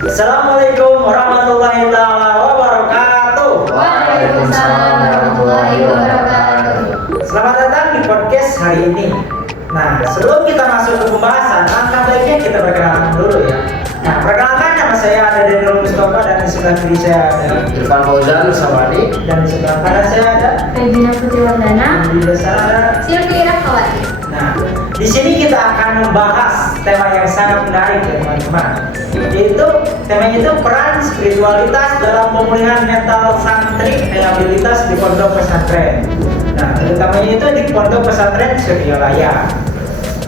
Assalamualaikum warahmatullahi taala wabarakatuh. Waalaikumsalam warahmatullahi wabarakatuh. Selamat datang di podcast hari ini. Nah, sebelum kita masuk ke pembahasan, langkah baiknya kita perkenalan dulu ya. Nah, perkenalkan, nama saya Deden Mustafa dan di sebelah kiri saya ada Irfan Fauzan Sabani. dan di sebelah kanan saya ada Regina Putriwardana. dan di sana ada. Silvi Rahmawati. Nah, di sini kita akan membahas tema yang sangat menarik ya teman-teman. Yaitu temanya itu peran spiritualitas dalam pemulihan mental santri rehabilitas di pondok pesantren. Nah, terutamanya itu di pondok pesantren Suryalaya.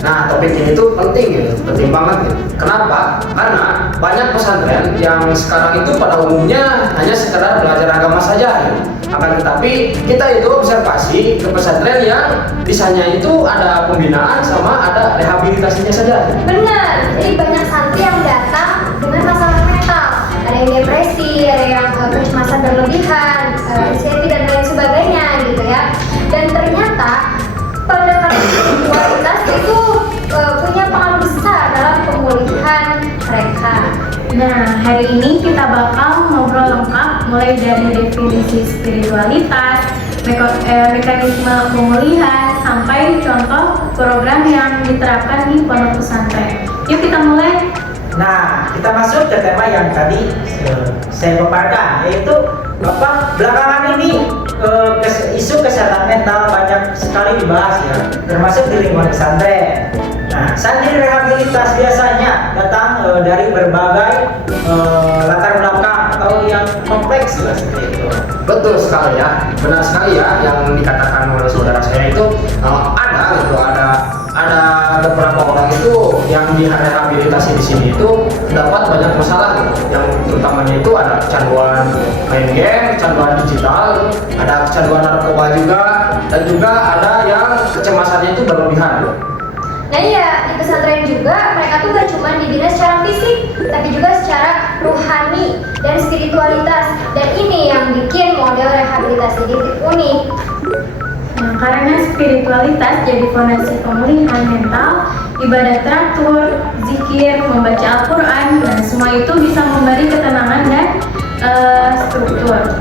Nah, topik ini tuh penting gitu, penting banget gitu. Kenapa? Karena banyak pesantren yang sekarang itu pada umumnya hanya sekedar belajar agama saja gitu. Akan tetapi kita itu observasi ke pesantren yang bisanya itu ada pembinaan sama ada rehabilitasinya saja. Benar, jadi banyak santri yang datang dengan masalah mental. Ada yang depresi, ada yang kecemasan berlebihan, anxiety dan lain sebagainya gitu ya. Dan ternyata pendekatan spiritualitas itu punya pengaruh besar dalam pemulihan mereka. Nah, hari ini kita bakal ngobrol lengkap mulai dari definisi spiritualitas, mekanisme pemulihan, sampai contoh program yang diterapkan di pondok pesantren. Yuk kita mulai. Nah, kita masuk ke tema yang tadi saya paparkan, yaitu belakangan ini isu kesehatan mental banyak sekali dibahas ya, termasuk di lingkungan pesantren. Nah, santri rehabilitas biasanya datang dari berbagai latar belakang atau yang kompleks lah seperti itu. Betul sekali ya, benar sekali ya yang dikatakan oleh saudara saya itu ada beberapa orang itu yang direhabilitasi di sini itu dapat banyak masalah gitu. Yang terutamanya itu ada kecanduan main game, kecanduan digital, ada kecanduan narkoba juga, dan juga ada yang kecemasannya itu berlebihan gitu. Nah iya, di pesantren juga mereka tuh gak cuma dibina secara fisik, tapi juga secara ruhani dan spiritualitas. Dan ini yang bikin model rehabilitasi ini unik. Nah, karena spiritualitas jadi fondasi pemulihan mental, ibadah teratur, zikir, membaca Al-Quran, dan semua itu bisa memberi ketenangan dan struktur.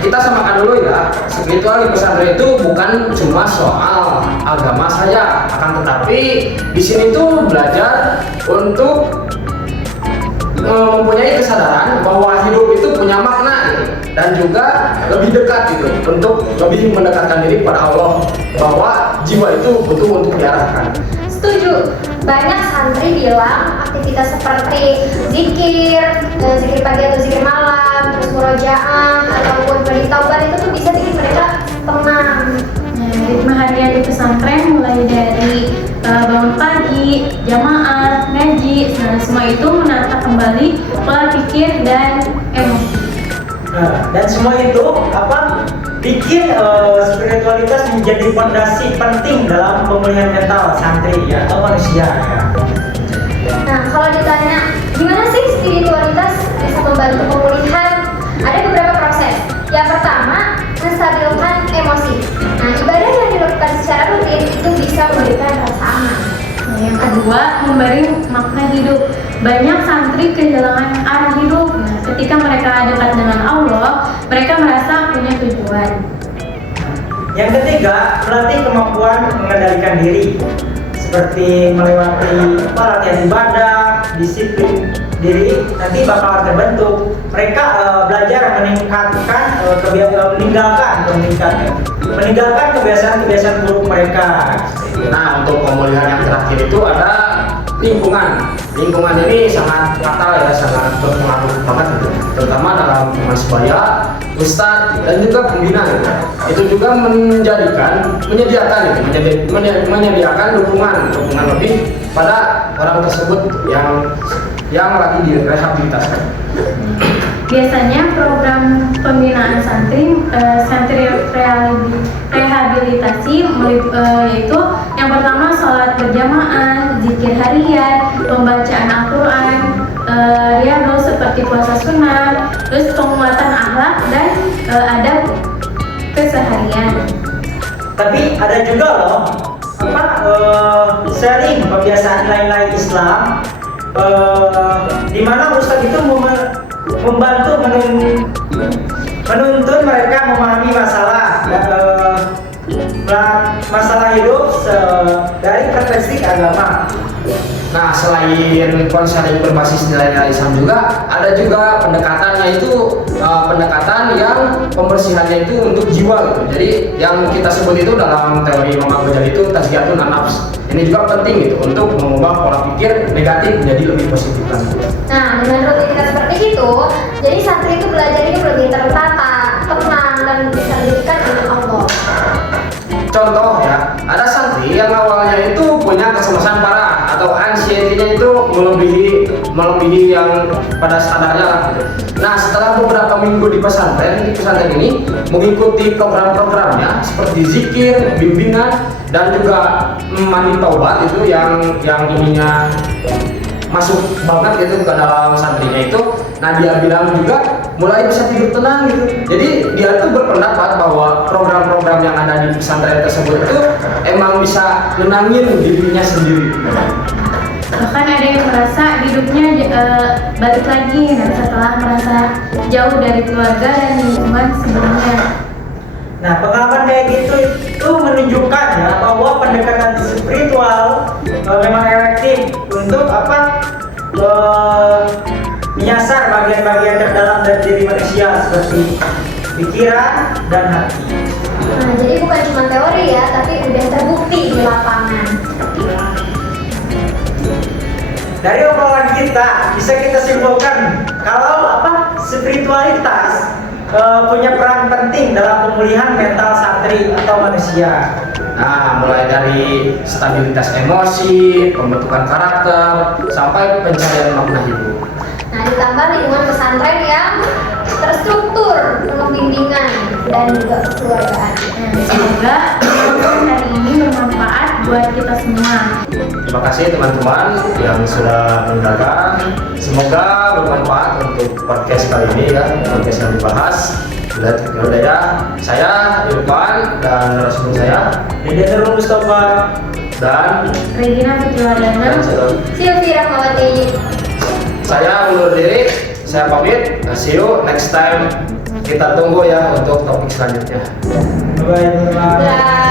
Kita samakan dulu ya, spiritual di pesantren itu bukan cuma soal agama saja, akan tetapi di sini tuh belajar untuk mempunyai kesadaran bahwa hidup itu punya makna gitu, dan juga lebih dekat gitu, untuk lebih mendekatkan diri pada Allah, bahwa jiwa itu butuh untuk diarahkan. Setuju. Banyak santri bilang aktivitas seperti zikir, zikir pagi atau zikir malam, terus murojaah ataupun bertaubat itu tuh bisa bikin mereka tenang. Nah, ritme harian di pesantren mulai dari bangun pagi, jamaah, ngaji, nah semua itu menata kembali pola pikir dan emosi. Nah, dan semua itu bikin spiritualitas menjadi fondasi penting dalam pemulihan mental santri ya, atau manusia ya. Nah, kalau ditanya gimana sih spiritualitas bisa membantu pemulihan, ada beberapa proses. Yang pertama, menstabilkan emosi. Nah, ibadah yang dilakukan secara rutin itu bisa memberikan rasa aman. Nah, yang kedua, memberi makna hidup. Banyak santri kehilangan arah hidup. Nah, ketika mereka dekat dengan Allah, mereka merasa punya tujuan. Yang ketiga, melatih kemampuan mengendalikan diri, seperti melewati latihan ibadah, disiplin diri, nanti bakal terbentuk. Mereka belajar meninggalkan kebiasaan-kebiasaan buruk mereka. Nah, untuk pemulihan yang terakhir itu ada lingkungan. Lingkungan ini sangat fatal ya, sangat berpengaruh banget gitu. Terutama dalam teman sebaya, ustadz, dan juga pembina gitu. Itu juga menyediakan dukungan lebih pada orang tersebut yang lagi direhabilitasi. Biasanya program pembinaan santri rehabilitasi yaitu yang pertama sholat berjamaah, zikir harian, pembacaan Al-Quran, riyadhah seperti puasa sunnah, terus penguatan akhlak dan adab keseharian. Tapi ada juga loh sharing kebiasaan nilai-nilai Islam, di mana Ustadz itu membantu menuntun mereka memahami masalah hidup dari perspektif agama. Nah, selain konseling berbasis nilai-nilai Islam juga, ada juga pendekatannya itu pendekatan yang pembersihannya itu untuk jiwa gitu. Jadi yang kita sebut itu dalam teori Imam Ghazali itu tazkiyatun an-nafs. Ini juga penting gitu untuk mengubah pola pikir negatif menjadi lebih positif lagi. Nah, dengan rutinitas seperti itu, jadi santri itu belajar hidup lebih tertata, tenang, dan bisa diberikan oleh Allah. Contoh ya, ada santri yang awalnya itu punya kecemasan parah atau anxiety-nya itu melebihi yang pada sadarnya lah gitu. Nah, setelah beberapa minggu di pesantren ini mengikuti program-programnya seperti zikir, bimbingan, dan juga mandi taubat itu yang ininya masuk banget gitu ke dalam santrinya itu. Nah, dia bilang juga mulai bisa tidur tenang gitu. Jadi dia tuh berpendapat bahwa program-program yang ada di pesantren tersebut itu emang bisa nenangin dirinya sendiri. Bahkan ada yang merasa hidupnya balik lagi setelah merasa jauh dari keluarga dan lingkungan sebelumnya. Nah, pengalaman kayak gitu itu menunjukkan ya bahwa pendekatan spiritual memang efektif untuk menyasar bagian-bagian terdalam dari diri manusia seperti pikiran dan hati. Nah, jadi bukan cuma teori ya, tapi udah terbukti di lapangan. Dari obrolan kita bisa kita simpulkan kalau spiritualitas punya peran penting dalam pemulihan mental santri atau manusia. Nah, mulai dari stabilitas emosi, pembentukan karakter, sampai pencarian makna hidup. Nah, ditambah lingkungan pesantren yang terstruktur, penuh bimbingan dan juga kekeluargaan. Semoga hari ini bermanfaat buat kita semua. Terima kasih teman-teman yang sudah mendengarkan. Semoga bermanfaat untuk podcast kali ini ya, podcast yang dibahas. Udah ya, saya Irfan dan narasumber saya Dede Nurul Mustafa dan Regina Fitriwardana, Silvi Rahmawati. saya undur diri. Saya pamit. See you next time. Kita tunggu ya untuk topik selanjutnya. Bye-bye. Bye.